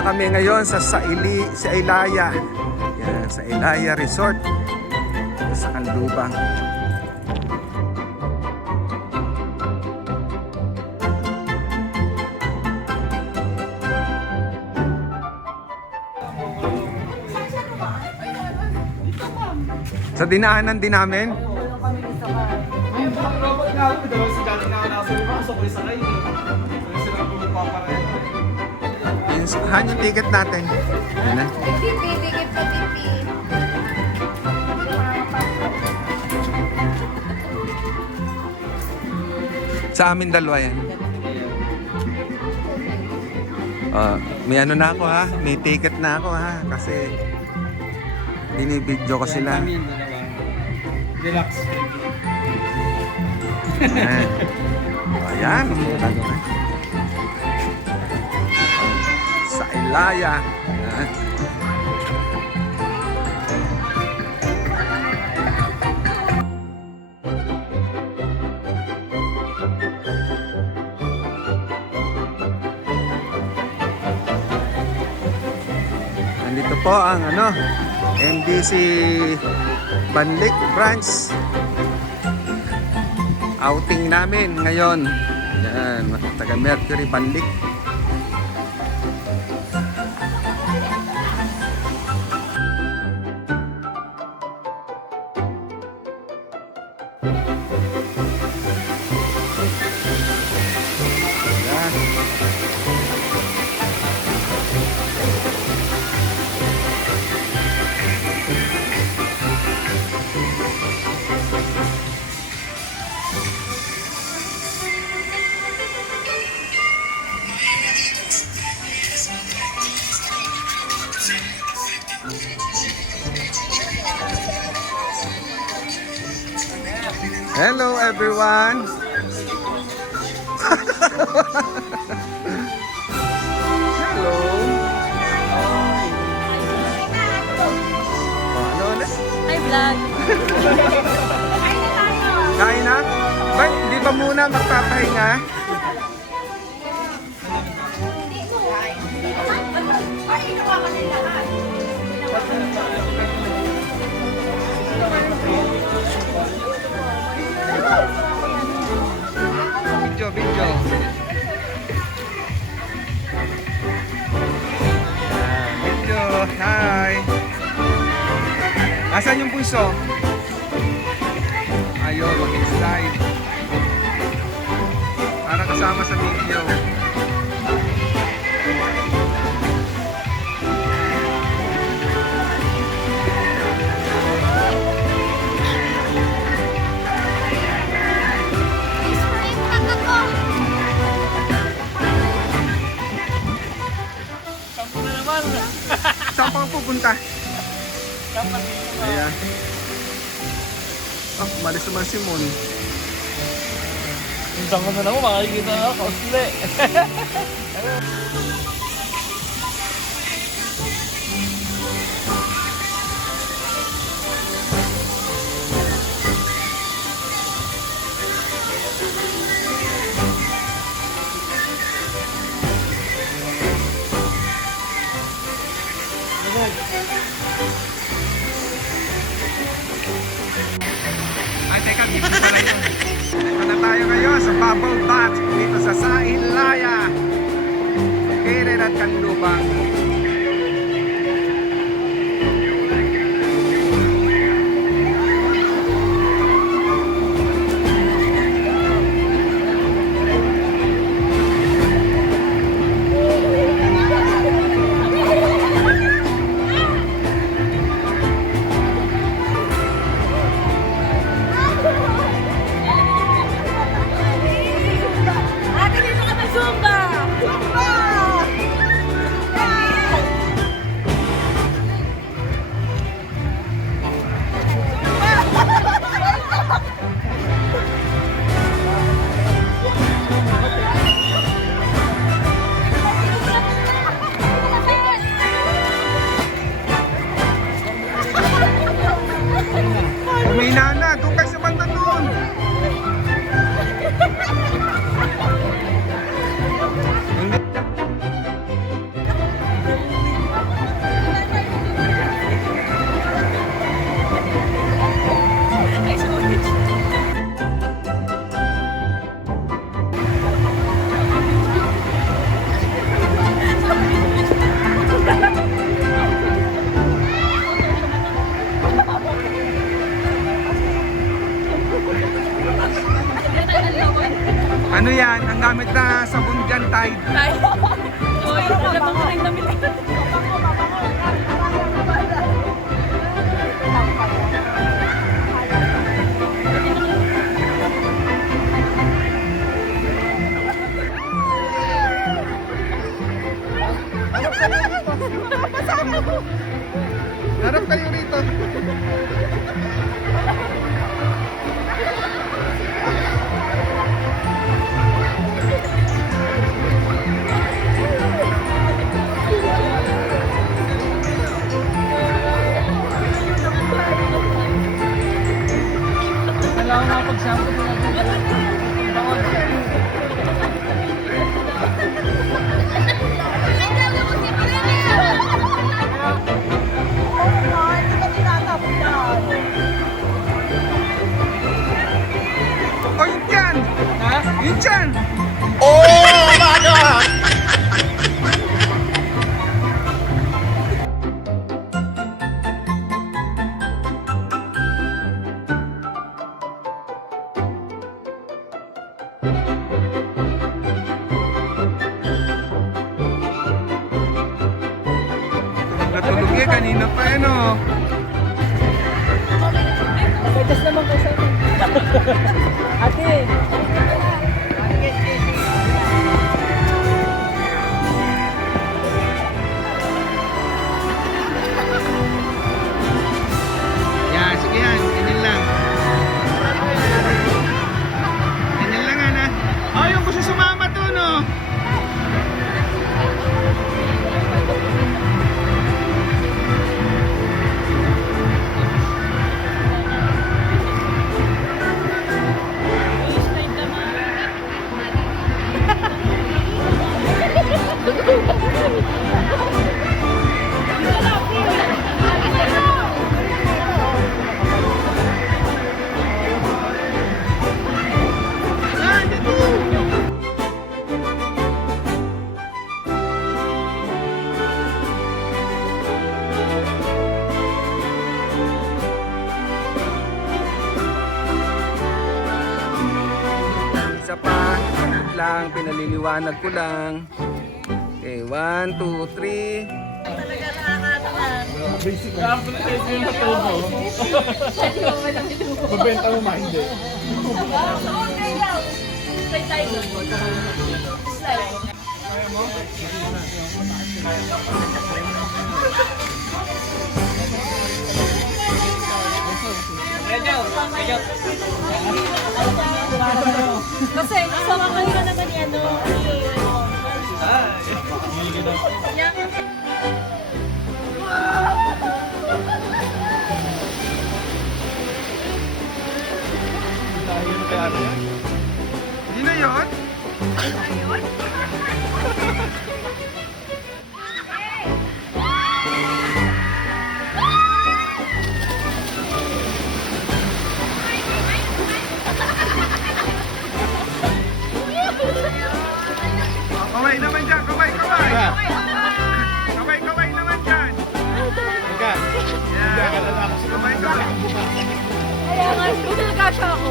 na kami ngayon sa Ilaya. Yan, sa Ilaya Resort. Sa Canlubang. Sa dinaanan din namin. Han yung ticket natin. Yan na. Ticket pa tipi. Sa amin dalawa yan. May ano na ako ha. May ticket na ako ha. Kasi binibidyo ko sila. Relax. Ayan. Ayan. Sa Ilaya. Ayan. Nandito po ang MDC Banlik Branch. Outing namin ngayon. Yan, taga Mercury Banlik. Hello everyone. Hello. Ano ulit? Hi vlog. Kain na? Ba't di ba muna magpapahinga? Video. Video, hi. Asan yung puso? Ayun, mag-slide. Para kasama sa video. Saan pa pupunta? Ayan. Malis naman si Mon. Minsan ko na naman, makikita na ako. Kausli. Ay, teka, dito pala yun. Dito na tayo ngayon sa Bubble Bath dito sa Ilaya. Kailan at Canlubang. Ate, dito ka na Zumba! Zumba! Ano yan? Ang gamit na sabon dyan, Tide. Tayo. Oy, alam mo rin damit. Harap kayo rito. Kailangan makapag-shampoo din natin. O, yun dyan! Ha? Yun dyan! Natulog niya kanina pa eh, no? Pagkas naman ko sa Ate. Yan, sige yan. Ganyan lang. Ganyan lang, Ana. Oh, yung gusto sumama to, no? Isa pa, ikot lang, pinaliliwanag ko lang. Okay, 1, 2, 3. Basic na. Kaya pala ito yung matubo. Mabenta mo ma, hindi. Okay lang. Slide tayo doon. Slide. Kasi sama kayo na naman yan, no? Hindi na yun? Kaway naman dyan, kaway, kaway! Kaway, kaway naman dyan! Teka. Yan. Kaway, kaway! Kaya nga, nagkasya ako.